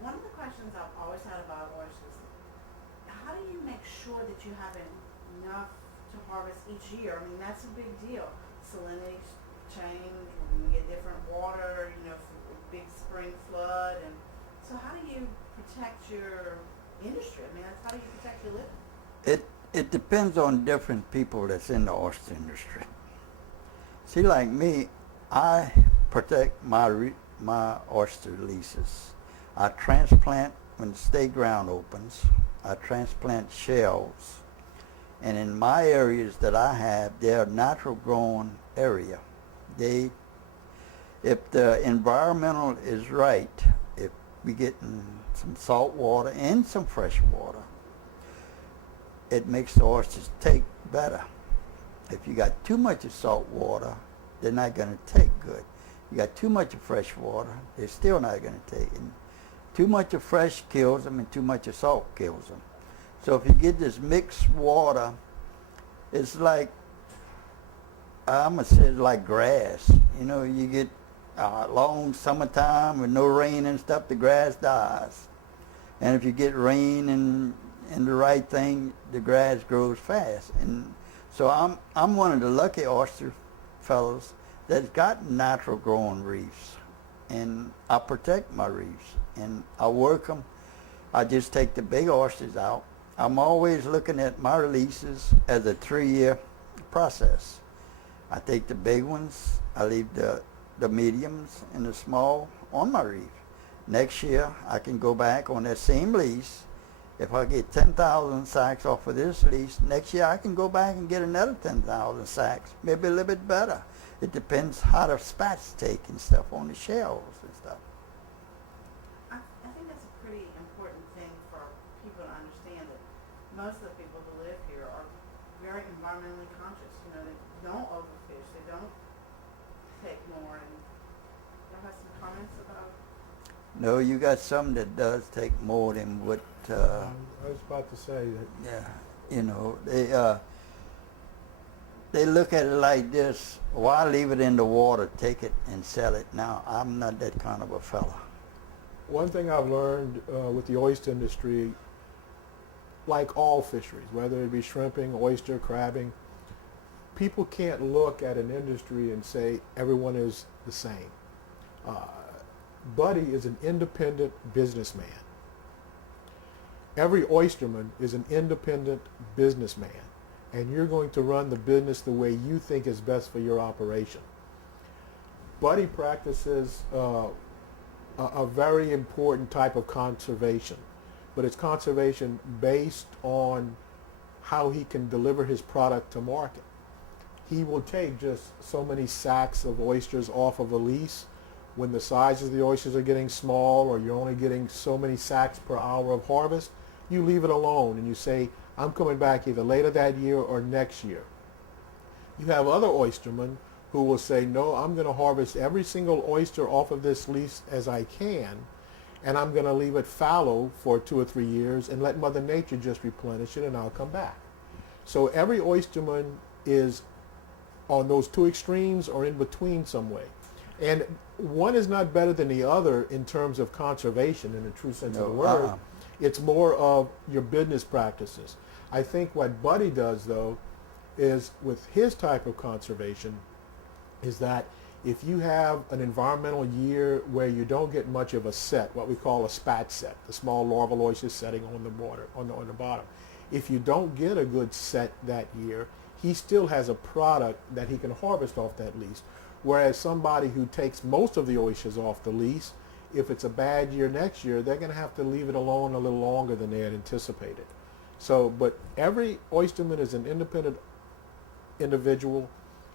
one of the questions I've always had about oysters, how do you make sure that you have enough to harvest each year? I mean, that's a big deal. Salinity change, when you get different water, for a big spring flood, and so how do you protect your industry? I mean, that's how do you protect your living? It depends on different people that's in the oyster industry. See, like me, I protect my oyster leases. I transplant when the state ground opens. I transplant shells, and in my areas that I have, they're natural growing area. They, if the environmental is right, if we getting some salt water and some fresh water, it makes the oysters take better. If you got too much of salt water, they're not going to take good. You got too much of fresh water, they're still not going to take. And too much of fresh kills them, and too much of salt kills them. So if you get this mixed water, it's like, I'm going to say it's like grass. You get long summertime with no rain and stuff, the grass dies. And if you get rain and the right thing, the grass grows fast. And so I'm one of the lucky oyster fellows that's got natural growing reefs, and I protect my reefs and I work them. I just take the big oysters out. I'm always looking at my releases as a 3-year process. I take the big ones, I leave the mediums and the small on my reef. Next year I can go back on that same lease. If I get 10,000 sacks off of this lease, next year I can go back and get another 10,000 sacks, maybe a little bit better. It depends how the spats take and stuff on the shells and stuff. I think that's a pretty important thing for people to understand, that most of the people who live here are very environmentally conscious. They don't overfish, they don't take more. And you have some comments about? No, you got some that does take more than what. I was about to say that. Yeah, they look at it like this: why leave it in the water? Take it and sell it. Now, I'm not that kind of a fella. One thing I've learned with the oyster industry, like all fisheries, whether it be shrimping, oyster, crabbing, people can't look at an industry and say everyone is the same. Buddy is an independent businessman. Every oysterman is an independent businessman, and you're going to run the business the way you think is best for your operation. Buddy practices a very important type of conservation, but it's conservation based on how he can deliver his product to market. He will take just so many sacks of oysters off of a lease. When the sizes of the oysters are getting small, or you're only getting so many sacks per hour of harvest, you leave it alone and you say, I'm coming back either later that year or next year. You have other oystermen who will say, no, I'm going to harvest every single oyster off of this lease as I can, and I'm going to leave it fallow for 2 or 3 years and let Mother Nature just replenish it, and I'll come back. So every oysterman is on those two extremes or in between some way. And one is not better than the other in terms of conservation in the true sense of the word. It's more of your business practices. I think what Buddy does, though, is with his type of conservation, is that if you have an environmental year where you don't get much of a set, what we call a spat set, the small larval oyster setting on the water, on the bottom, if you don't get a good set that year, he still has a product that he can harvest off that lease. Whereas somebody who takes most of the oysters off the lease, if it's a bad year next year, they're going to have to leave it alone a little longer than they had anticipated. So, but every oysterman is an independent individual,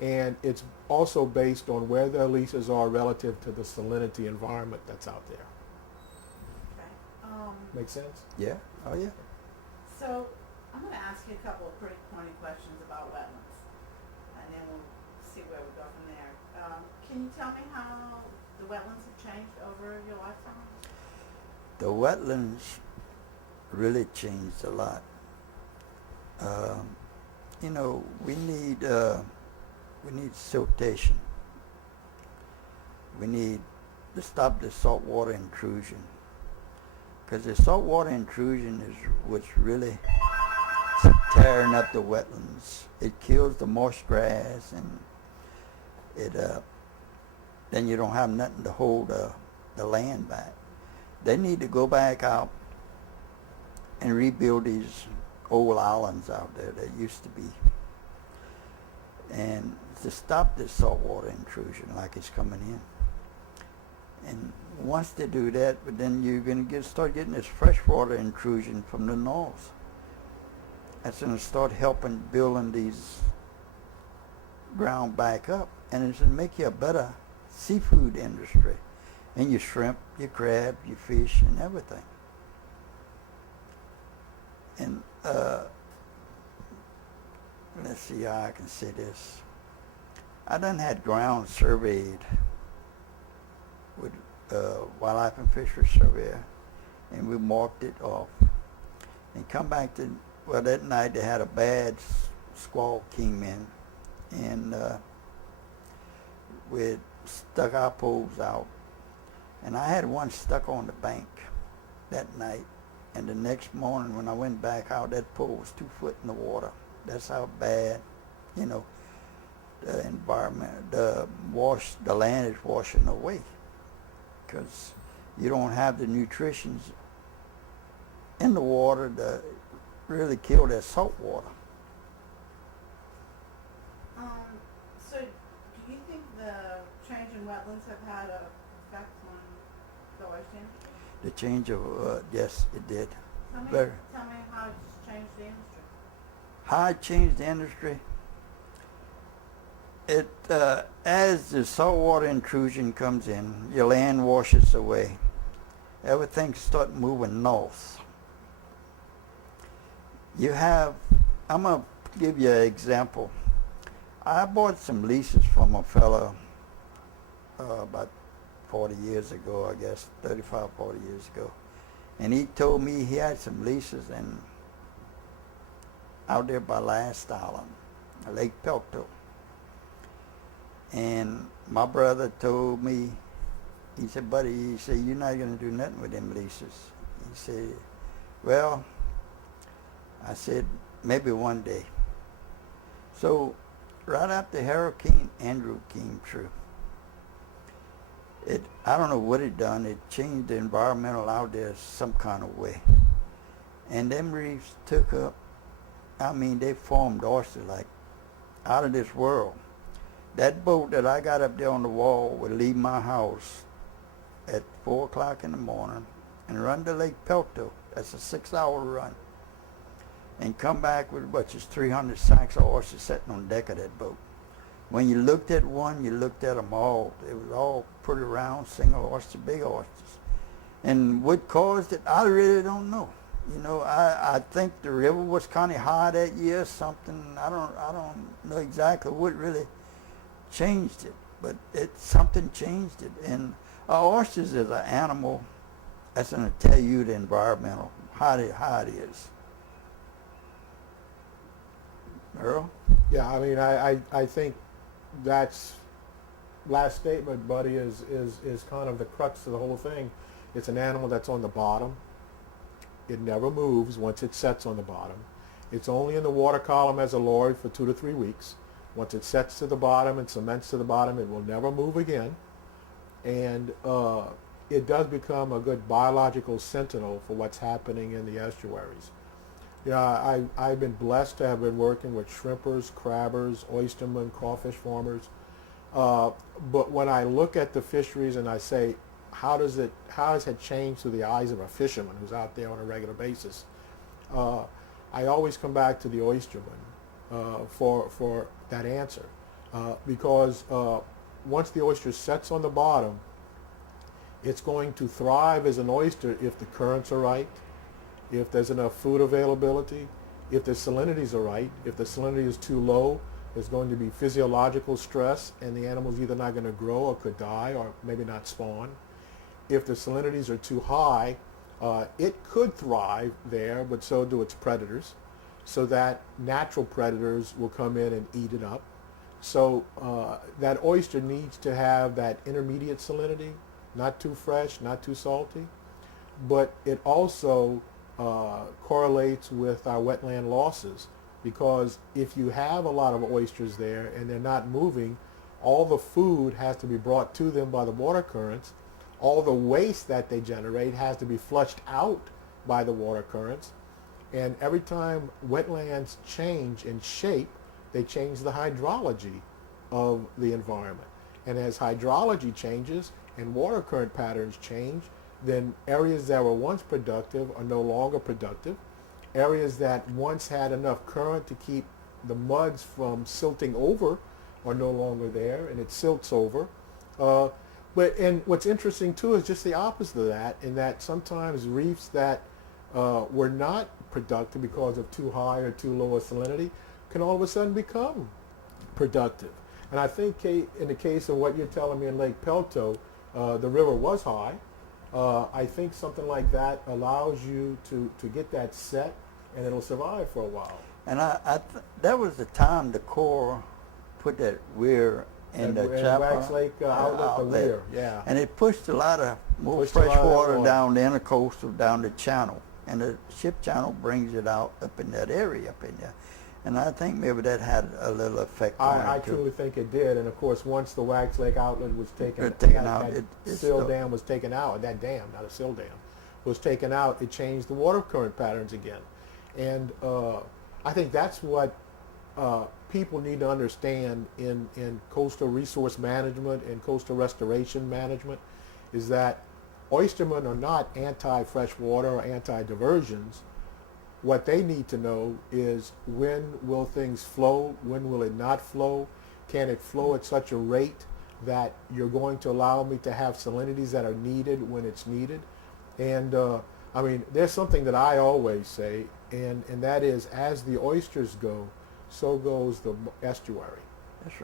and it's also based on where their leases are relative to the salinity environment that's out there. Okay. Make sense? Yeah. Oh, yeah. So I'm going to ask you a couple of pretty pointy questions about wetlands, and then we'll see where we go from there. Can you tell me how the wetlands have changed over your lifetime? The wetlands really changed a lot. We need siltation. We need to stop the saltwater intrusion. because the saltwater intrusion is what's really tearing up the wetlands. It kills the marsh grass, and it then you don't have nothing to hold the land back. They need to go back out and rebuild these old islands out there that used to be, and to stop this saltwater intrusion like it's coming in. And once they do that, but then you're going to start getting this freshwater intrusion from the north. That's going to start helping building these ground back up, and it's going to make you a better seafood industry, and your shrimp, your crab, your fish, and everything. And let's see how I can say this. I done had ground surveyed with Wildlife and Fisheries Surveyor, and we marked it off. And come back to, well, that night they had a bad squall came in, and we stuck our poles out. And I had one stuck on the bank that night, and the next morning when I went back out, that pole was 2 foot in the water. That's how bad, the environment, the land is washing away, because you don't have the nutrition in the water to really kill that salt water. So do you think the change in wetlands have had an effect on the oyster industry? The change of, yes, it did. Tell me how it's changed the industry. How it changed the industry? It, as the saltwater intrusion comes in, your land washes away. Everything starts moving north. You have, I'm going to give you an example. I bought some leases from a fellow about 40 years ago, I guess, 35, 40 years ago. And he told me he had some leases out there by Last Island, Lake Pelto. And my brother told me, he said, buddy, he said, you're not going to do nothing with them leases. He said, well, I said, maybe one day. So right after Hurricane Andrew came through, I don't know what it done. It changed the environmental out there some kind of way. And them reefs took up, they formed oysters like out of this world. That boat that I got up there on the wall would leave my house at 4 o'clock in the morning and run to Lake Pelto. That's a 6-hour run. And come back with what is 300 sacks of oysters sitting on the deck of that boat. When you looked at one, you looked at them all. It was all pretty round, single oyster, big oysters. And what caused it, I really don't know. I think the river was kind of high that year, something. I don't know exactly what really changed it, but something changed it. And oysters is an animal that's going to tell you the environmental, how it is. Earl? Yeah, I think that's last statement, buddy, is kind of the crux of the whole thing. It's an animal that's on the bottom. It never moves once it sets on the bottom. It's only in the water column as a lorry for 2 to 3 weeks. Once it sets to the bottom and cements to the bottom, it will never move again. And it does become a good biological sentinel for what's happening in the estuaries. I've been blessed to have been working with shrimpers, crabbers, oystermen, crawfish farmers. But when I look at the fisheries and I say, how has it changed through the eyes of a fisherman who's out there on a regular basis? I always come back to the oysterman for that answer, because once the oyster sets on the bottom, it's going to thrive as an oyster if the currents are right, if there's enough food availability, if the salinities are right. If the salinity is too low, there's going to be physiological stress, and the animal's either not going to grow or could die or maybe not spawn. If the salinities are too high, it could thrive there, but so do its predators, so that natural predators will come in and eat it up. So that oyster needs to have that intermediate salinity, not too fresh, not too salty. but it also correlates with our wetland losses, because if you have a lot of oysters there and they're not moving, all the food has to be brought to them by the water currents. All the waste that they generate has to be flushed out by the water currents. And every time wetlands change in shape, they change the hydrology of the environment. And as hydrology changes and water current patterns change, then areas that were once productive are no longer productive. Areas that once had enough current to keep the muds from silting over are no longer there, and it silts over. And what's interesting too is just the opposite of that, in that sometimes reefs that were not productive because of too high or too low a salinity can all of a sudden become productive. And I think in the case of what you're telling me in Lake Pelto, the river was high. I think something like that allows you to get that set, and it'll survive for a while. And that was the time the Corps put that weir in the Wax Lake outlet, the weir, yeah. And it pushed a lot of more Pushed a fresh lot of water water. down the intercoastal, down the channel. And the ship channel brings it out up in that area up in there. And I think maybe that had a little effect on I it too. truly think it did. And of course, once the Wax Lake outlet was taken out, that it sill stopped. dam was taken out, that dam, not a sill dam, was taken out, it changed the water current patterns again. And I think that's what people need to understand in coastal resource management and coastal restoration management, is that oystermen are not anti-freshwater or anti-diversions. What they need to know is, when will things flow? When will it not flow? Can it flow at such a rate that you're going to allow me to have salinities that are needed when it's needed? And I mean, there's something that I always say, and that is, as the oysters go, so goes the estuary.